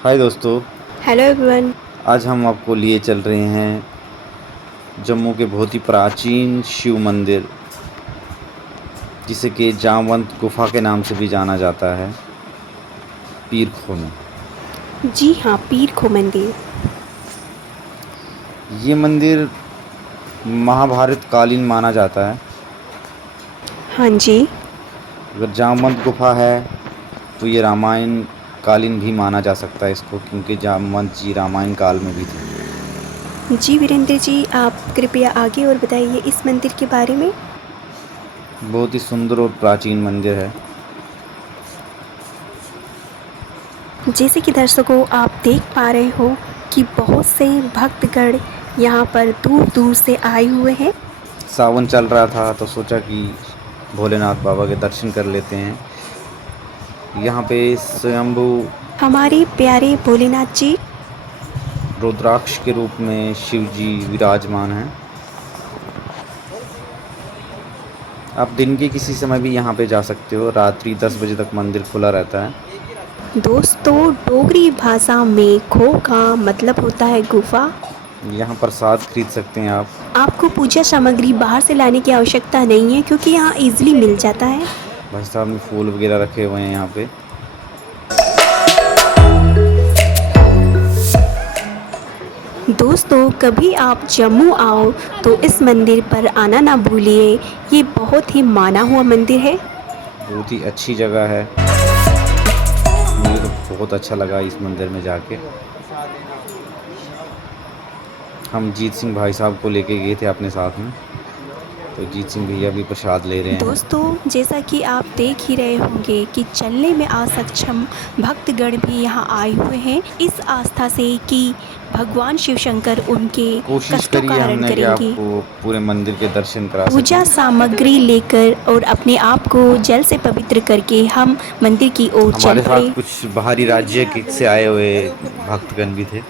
हाय दोस्तों। Hello everyone. आज हम आपको लिए चल रहे हैं जम्मू के बहुत ही प्राचीन शिव मंदिर, जिसे कि जामवंत गुफा के नाम से भी जाना जाता है, पीर खो में। जी हाँ, पीर खो मंदिर। ये मंदिर महाभारत कालीन माना जाता है। हाँ जी। अगर जामवंत गुफा है तो ये रामायण कालीन भी माना जा सकता है इसको, क्योंकि जामवंत जी रामायण काल में भी थे। जी वीरेंद्र जी, आप कृपया आगे और बताइए इस मंदिर के बारे में। बहुत ही सुंदर और प्राचीन मंदिर है। जैसे कि दर्शकों आप देख पा रहे हो कि बहुत से भक्तगण यहाँ पर दूर दूर से आए हुए हैं। सावन चल रहा था तो सोचा कि भोलेनाथ बाबा के दर्शन कर लेते हैं। यहाँ पे स्वयंभू हमारे प्यारे भोलेनाथ जी। रुद्राक्ष के रूप में शिव जी विराजमान हैं। आप दिन के किसी समय भी यहाँ पे जा सकते हो। रात्रि 10 बजे तक मंदिर खुला रहता है। दोस्तों, डोगरी भाषा में खो का मतलब होता है गुफा। यहाँ प्रसाद खरीद सकते हैं आप। आपको पूजा सामग्री बाहर से लाने की आवश्यकता नहीं है, क्योंकि यहाँ इजीली मिल जाता है। भाई साहब ने फूल वगैरह रखे हुए हैं यहाँ पे। दोस्तों, कभी आप जम्मू आओ तो इस मंदिर पर आना ना भूलिए। ये बहुत ही माना हुआ मंदिर है। बहुत ही अच्छी जगह है। मुझे तो बहुत अच्छा लगा इस मंदिर में जाके। हम जीत सिंह भाई साहब को लेके गए थे अपने साथ में, तो जीत सिंह भैया भी प्रसाद ले रहे हैं। दोस्तों, जैसा कि आप देख ही रहे होंगे कि चलने में असक्षम भक्तगण भी यहाँ आए हुए हैं, इस आस्था से कि भगवान शिव शंकर उनके कोशिश कष्टों करी का है हरण हमने कि करेंगे। आपको पूरे मंदिर के दर्शन करा पूजा सकें। सामग्री लेकर और अपने आप को जल से पवित्र करके हम मंदिर की ओर चल हमारे पड़े। साथ कुछ बाहरी राज्य से आए हुए भक्तगण भी थे,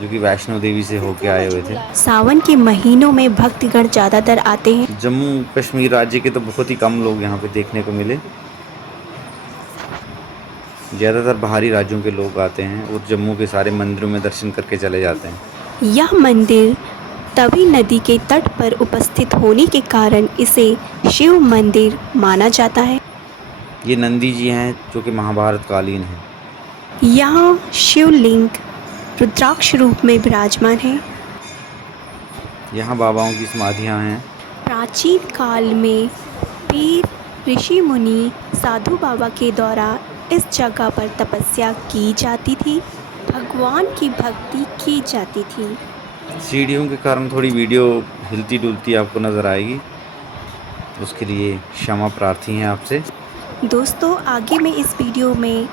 जो कि वैष्णो देवी से होके आए हुए थे। सावन के महीनों में भक्तगण ज़्यादातर आते हैं। जम्मू कश्मीर राज्य के तो बहुत ही कम लोग यहाँ पे देखने को मिले। ज़्यादातर बाहरी राज्यों के लोग आते हैं और जम्मू के सारे मंदिरों में दर्शन करके चले जाते हैं। यह मंदिर तवी नदी के तट पर उपस्थित होने के कारण इसे शिव मंदिर माना जाता है। ये नंदी जी हैं जो कि महाभारत कालीन हैं। यहाँ शिवलिंग रुद्राक्ष रूप में विराजमान है। यहाँ बाबाओं की समाधियाँ हैं। प्राचीन काल में पीर ऋषि मुनि साधु बाबा के द्वारा इस जगह पर तपस्या की जाती थी, भगवान की भक्ति की जाती थी। सीढ़ियों के कारण थोड़ी वीडियो हिलती डुलती आपको नज़र आएगी, उसके लिए क्षमा प्रार्थी हैं आपसे। दोस्तों, आगे मैं इस वीडियो में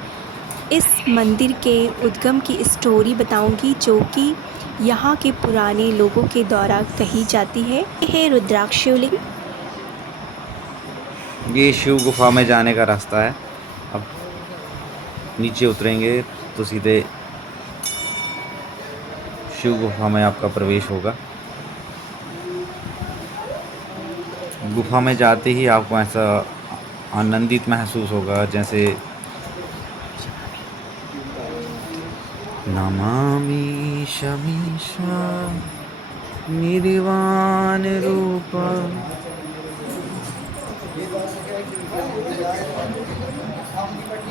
इस मंदिर के उद्गम की स्टोरी बताऊंगी, जो कि यहाँ के पुराने लोगों के द्वारा कही जाती है। ये है रुद्राक्ष शिवलिंग। ये शिव गुफा में जाने का रास्ता है। अब नीचे उतरेंगे तो सीधे शिव गुफा में आपका प्रवेश होगा। गुफा में जाते ही आपको ऐसा आनंदित महसूस होगा जैसे नमामि शमीशा निर्वाण रूपा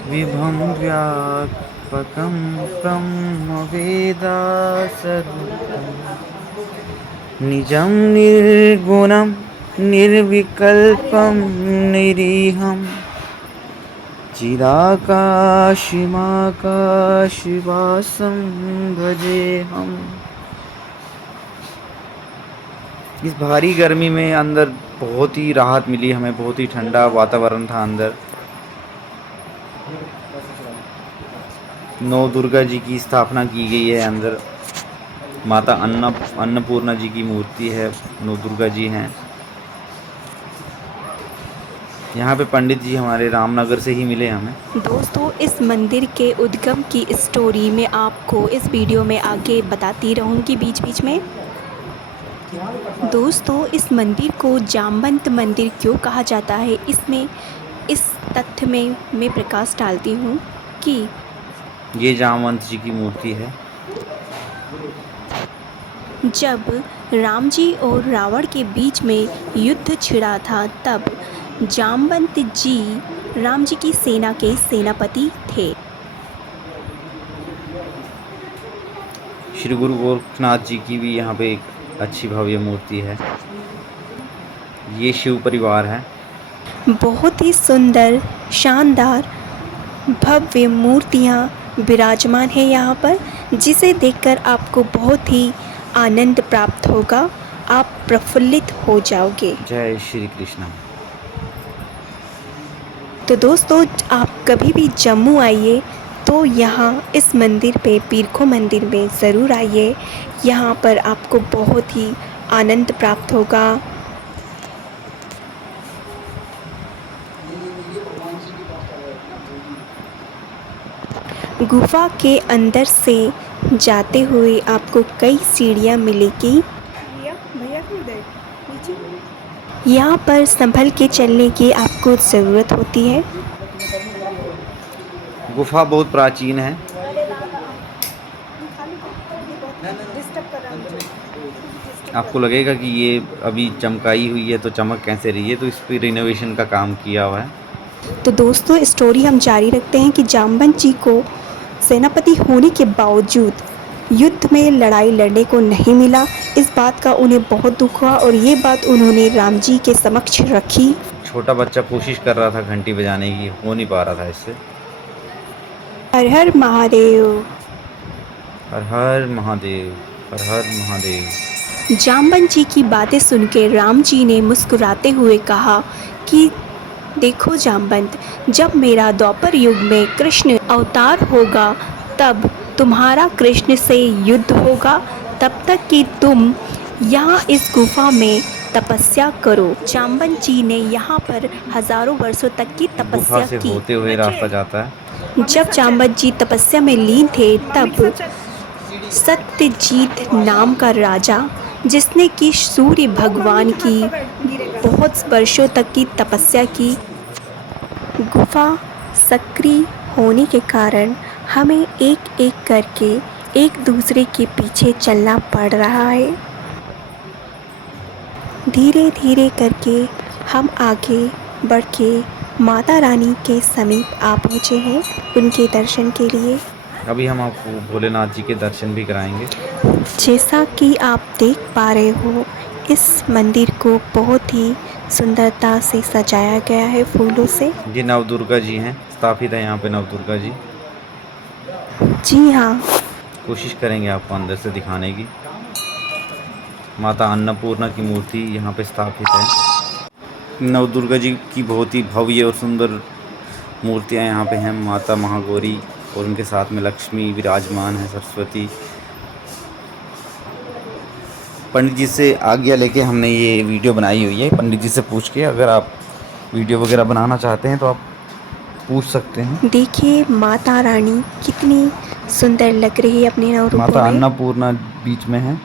विभं व्यापकं ब्रह्म वेदासरूपं निजं निर्गुणं निर्विकल्पं निरीहं चिदाकाशिमाकाशिवासं भजेऽहम्। इस भारी गर्मी में अंदर बहुत ही राहत मिली हमें। बहुत ही ठंडा वातावरण था अंदर। नौ दुर्गा जी की स्थापना की गई है अंदर। माता अन्नपूर्णा जी की मूर्ति है। नौ दुर्गा जी हैं। यहाँ पे पंडित जी हमारे रामनगर से ही मिले हमें। दोस्तों, इस मंदिर के उद्गम की स्टोरी मैं आपको इस वीडियो में आगे बताती रहूँगी बीच बीच में। दोस्तों, इस मंदिर को जामवंत मंदिर क्यों कहा जाता है, इसमें इस तथ्य में मैं प्रकाश डालती हूँ कि ये जामवंत जी की मूर्ति है। जब राम जी और रावण के बीच में युद्ध छिड़ा था तब जामवंत जी राम जी की सेना के सेनापति थे। श्री गुरु गोरखनाथ जी की भी यहाँ पे एक अच्छी भव्य मूर्ति है। ये शिव परिवार है। बहुत ही सुंदर शानदार भव्य मूर्तियाँ विराजमान है यहाँ पर, जिसे देखकर आपको बहुत ही आनंद प्राप्त होगा, आप प्रफुल्लित हो जाओगे। जय श्री कृष्ण। तो दोस्तों, आप कभी भी जम्मू आइए तो यहाँ इस मंदिर पे, पीरखो मंदिर में ज़रूर आइए। यहाँ पर आपको बहुत ही आनंद प्राप्त होगा। गुफा के अंदर से जाते हुए आपको कई सीढ़ियाँ मिलेगी। यहाँ पर संभल के चलने की आपको ज़रूरत होती है। गुफा बहुत प्राचीन है। आपको लगेगा कि ये अभी चमकाई हुई है तो चमक कैसे रही है, तो इस पर रिनोवेशन का काम किया हुआ है। तो दोस्तों, स्टोरी हम जारी रखते हैं कि जामवंत जी को सेनापति होने के बावजूद युद्ध में लड़ाई लड़ने को नहीं मिला। इस बात का उन्हें बहुत दुख हुआ और ये बात उन्होंने राम जी के समक्ष रखी। छोटा बच्चा कोशिश कर रहा था घंटी बजाने की, हो नहीं पा रहा था इससे। हर हर महादेव, हर हर महादेव, हर हर महादेव। जामवंत जी की बातें सुनकर राम जी ने मुस्कुराते हुए कहा कि देखो जामवंत, जब मेरा द्वापर युग में कृष्ण अवतार होगा तब तुम्हारा कृष्ण से युद्ध होगा। तब तक कि तुम यहाँ इस गुफा में तपस्या करो। जामवंत जी ने यहाँ पर हजारों वर्षों तक की गुफा तपस्या से की। होते हुए रास्ता जाता है। जब जामवंत जी तपस्या में लीन थे तब सत्यजीत नाम का राजा, जिसने कि सूर्य भगवान की बहुत वर्षों तक की तपस्या की, गुफा सक्रिय होने के कारण हमें एक एक करके एक दूसरे के पीछे चलना पड़ रहा है। धीरे धीरे करके हम आगे बढ़ के माता रानी के समीप आ पहुँचे हैं उनके दर्शन के लिए। अभी हम आपको भोलेनाथ जी के दर्शन भी कराएंगे। जैसा कि आप देख पा रहे हो, इस मंदिर को बहुत ही सुंदरता से सजाया गया है फूलों से। ये नवदुर्गा जी हैं, स्थापित है यहाँ पे नवदुर्गा जी। जी हाँ, कोशिश करेंगे आपको अंदर से दिखाने की। माता अन्नपूर्णा की मूर्ति यहाँ पे स्थापित है। नवदुर्गा जी की बहुत ही भव्य और सुंदर मूर्तियाँ यहाँ पे हैं। माता महागौरी और उनके साथ में लक्ष्मी विराजमान है, सरस्वती। पंडित जी से आज्ञा लेके हमने ये वीडियो बनाई हुई है। पंडित जी से पूछ के अगर आप वीडियो वगैरह बनाना चाहते हैं तो आप पूछ सकते हैं। देखिए माता रानी कितनी सुंदर लग रही है अपने नवरूपों में। माता अन्नपूर्णा बीच में है,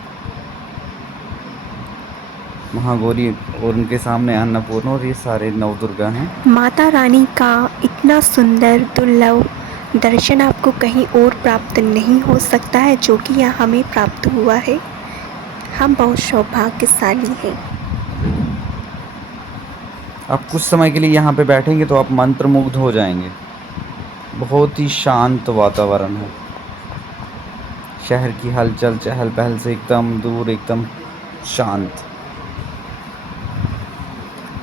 महागौरी और उनके सामने अन्नपूर्णा, और ये सारे नवदुर्गा हैं। माता रानी का इतना सुंदर दुर्लभ दर्शन आपको कहीं और प्राप्त नहीं हो सकता है, जो कि यहाँ हमें प्राप्त हुआ है। हम बहुत सौभाग्यशाली हैं। आप कुछ समय के लिए यहाँ पे बैठेंगे तो आप मंत्रमुग्ध हो जाएंगे। बहुत ही शांत वातावरण है। शहर की हलचल चहल पहल से एकदम दूर, एकदम शांत।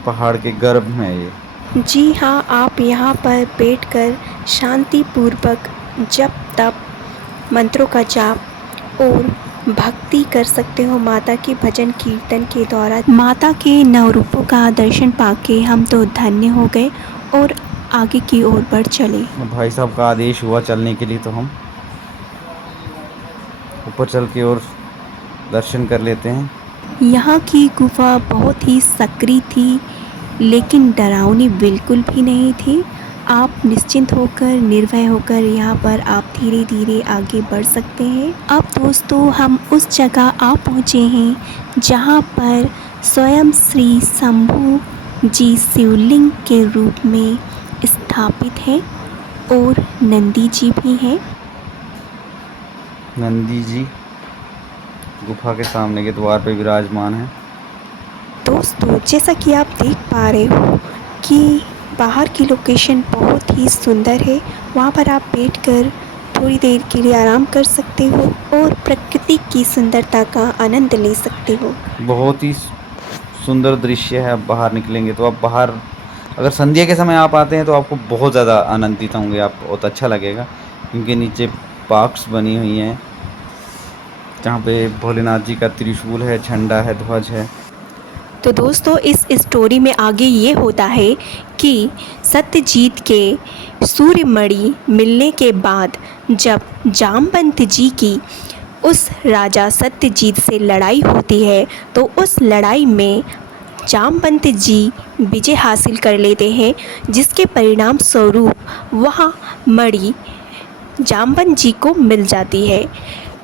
पहाड़ के गर्भ में है ये। जी हाँ, आप यहाँ पर बैठकर शांतिपूर्वक जप तप मंत्रों का जाप और भक्ति कर सकते हो माता के भजन कीर्तन के द्वारा। माता के नवरूपों का दर्शन पाके हम तो धन्य हो गए और आगे की ओर बढ़ चले। भाई साहब का आदेश हुआ चलने के लिए, तो हम ऊपर चल के और दर्शन कर लेते हैं। यहाँ की गुफा बहुत ही सक्रिय थी, लेकिन डरावनी बिल्कुल भी नहीं थी। आप निश्चिंत होकर, निर्भय होकर यहाँ पर आप धीरे धीरे आगे बढ़ सकते हैं। अब दोस्तों, हम उस जगह आ पहुँचे हैं जहाँ पर स्वयं श्री शंभू जी शिवलिंग के रूप में स्थापित हैं और नंदी जी भी हैं। नंदी जी गुफा के सामने के द्वार पे विराजमान है। दोस्तों, जैसा कि आप देख पा रहे हो कि बाहर की लोकेशन बहुत ही सुंदर है। वहाँ पर आप बैठकर थोड़ी देर के लिए आराम कर सकते हो और प्रकृति की सुंदरता का आनंद ले सकते हो। बहुत ही सुंदर दृश्य है। आप बाहर निकलेंगे तो आप बाहर अगर संध्या के समय आप आते हैं तो आपको बहुत ज़्यादा आनंदित होंगे, आप बहुत अच्छा लगेगा, क्योंकि नीचे पार्क्स बनी हुई हैं जहाँ पे भोलेनाथ जी का त्रिशूल है, झंडा है, ध्वज है। तो दोस्तों, इस स्टोरी में आगे ये होता है कि सत्यजीत के सूर्यमणि मिलने के बाद जब जामवंत जी की उस राजा सत्यजीत से लड़ाई होती है तो उस लड़ाई में जामवंत जी विजय हासिल कर लेते हैं, जिसके परिणाम स्वरूप वह मणि जामवंत जी को मिल जाती है।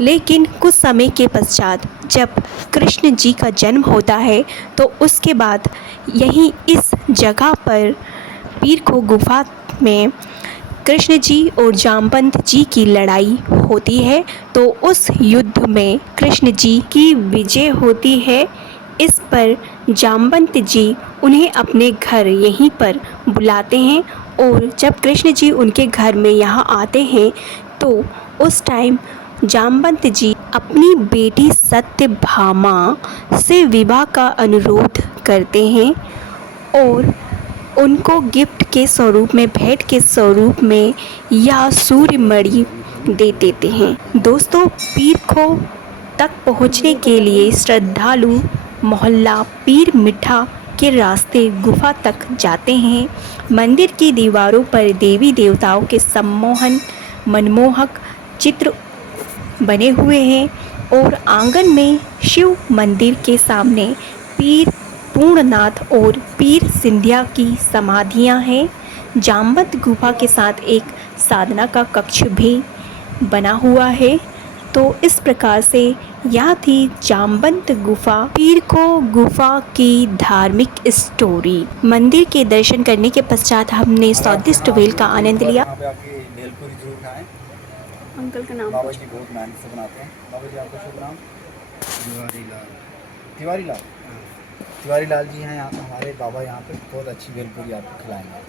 लेकिन कुछ समय के पश्चात जब कृष्ण जी का जन्म होता है तो उसके बाद यहीं इस जगह पर पीरखो गुफा में कृष्ण जी और जामवंत जी की लड़ाई होती है। तो उस युद्ध में कृष्ण जी की विजय होती है। इस पर जामवंत जी उन्हें अपने घर यहीं पर बुलाते हैं और जब कृष्ण जी उनके घर में यहाँ आते हैं तो उस टाइम जामवंत जी अपनी बेटी सत्यभामा से विवाह का अनुरोध करते हैं और उनको गिफ्ट के स्वरूप में, भेंट के स्वरूप में यह सूर्यमणि दे देते हैं। दोस्तों, पीरखो तक पहुंचने के लिए श्रद्धालु मोहल्ला पीर मिठा के रास्ते गुफा तक जाते हैं। मंदिर की दीवारों पर देवी देवताओं के सम्मोहन मनमोहक चित्र बने हुए हैं और आंगन में शिव मंदिर के सामने पीर पूर्णनाथ और पीर सिंधिया की समाधियां हैं। जामवंत गुफा के साथ एक साधना का कक्ष भी बना हुआ है। तो इस प्रकार से यह थी जामवंत गुफा पीरखो गुफा की धार्मिक स्टोरी। मंदिर के दर्शन करने के पश्चात हमने स्वादिष्ट वेल का आनंद लिया। यहाँ पे आपकी भेलपुरी जरूर खाएं। अंकल का नाम बाबा जी बहुत मेहनत से बनाते हैं। बाबा जी आपका शुभ नाम? तिवारी लाल। तिवारी लाल जी हैं यहाँ हमारे बाबा, यहाँ पे बहुत अच्छी भेलपुरी आपको खिलाएंगे।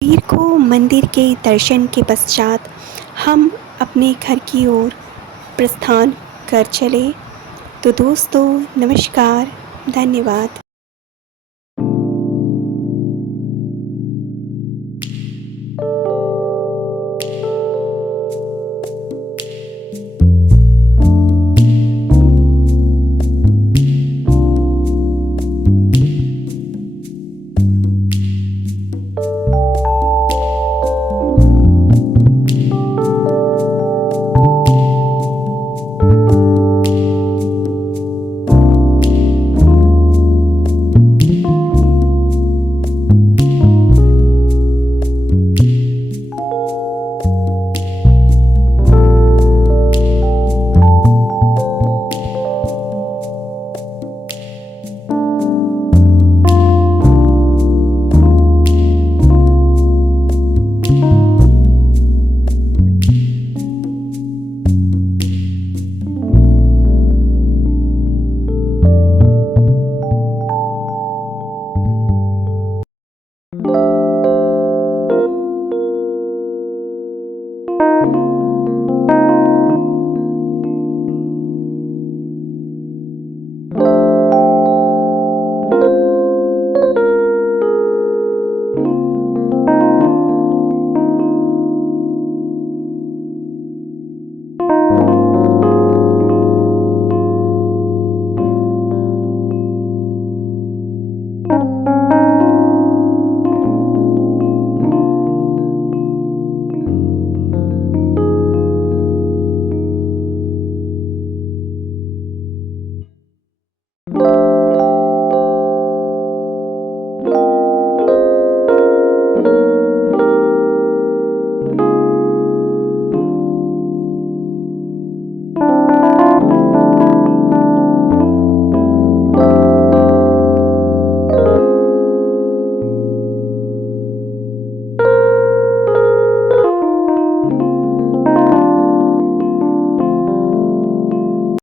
पीरखो मंदिर के दर्शन के पश्चात हम अपने घर की ओर प्रस्थान कर चले। तो दोस्तों, नमस्कार, धन्यवाद।